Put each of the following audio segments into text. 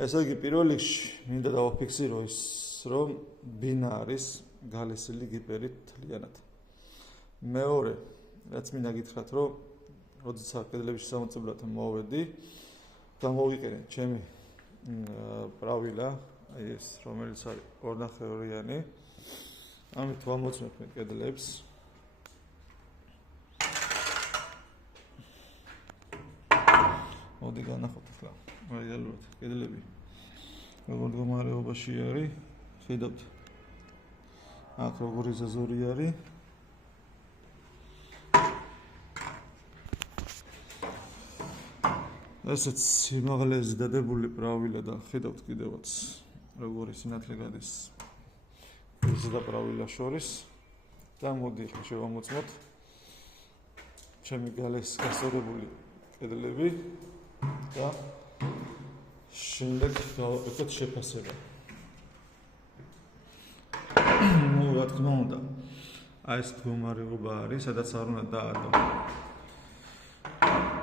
ესე იგი პირველ რიგში მინდა დავაფიქსირო ის, რომ ბინა არის გალესილი გიპერით მთლიანად. მეორე, რაც მინდა გითხრათ, რომ როდესაც კედლების შესამოწმებლად მოვედი, გამოვიყენე ჩემი პრავილა, აი ეს, რომელიც არის 2.5-იანი. ამით ვამოწმებ მე კედლებს. მოდი განახოთ ახლა. რეალურად კედლები როგორ მდგომარეობაში არის, ხედავთ. აქ როგორი ზაზური არის. ესეც სიმაღლეზე დადებული პრავილა და ხედავთ კიდევაც როგორი სინათლე გადის ეს და პრავილა შორის და მოდი ახლა შევამოწმოთ ჩემი გალეს გასწორებული კედლები და შემდეგ გავაკეთოთ შეფასება. ნუ რა თქმა უნდა აი ეს მდგომარეობა არის, სადაც არ უნდა დაადო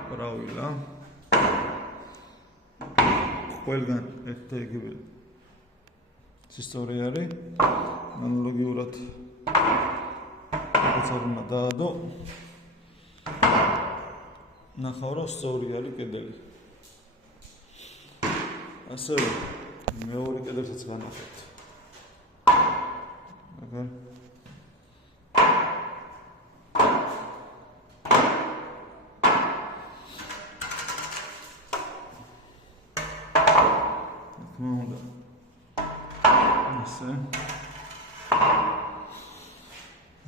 პრავილა. ყველგან ერთ და იგივე სისწორი არის, ანალოგიურად რაც არ უნდა დაადო. ნახავ რომ სწორი არის კედელი. ასევე მეორე კედელსაც განახეთ. აგარ უნდა ასე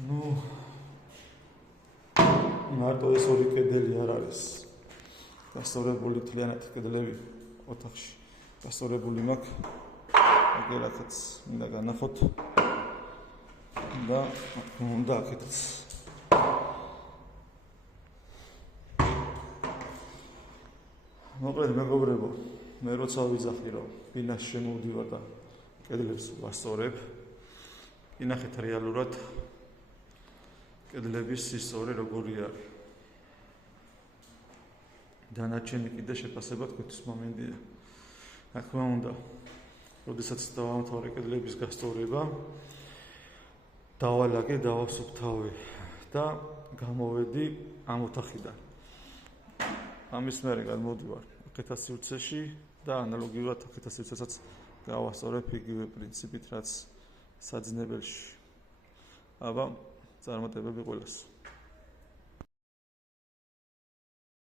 ნუ მარტო ეს ორი კედელი არ არის გასწორებული მთლიანად კედლები ოთახში გასწორებული მაქვს აგერახაც მინდა განახოთ და უნდა აქეთაც მოკლედ მეგობრებო მე როცა ვიძახი რომ ბინას შემოვდივარ და კედლებს ვასწორებ, ინახეთ რეალურად კედლების სისწორი როგორი არის. დანარჩენი კიდე შეფასება თქვენთვის მომენტია. რა თქმა უნდა, როდესაც დავამთავრე კედლების გასწორება, დავალაგე, დავასუფთავე და გამოვედი ამ ოთახიდან. ამის მერე გადმოვდივარ აქეთა სივრცეში და ანალოგიურად აქეთა სივრცესაც გავასწორებ იგივე პრინციპით, რაც საძინებელში. აბა, წარმატებები ყველას.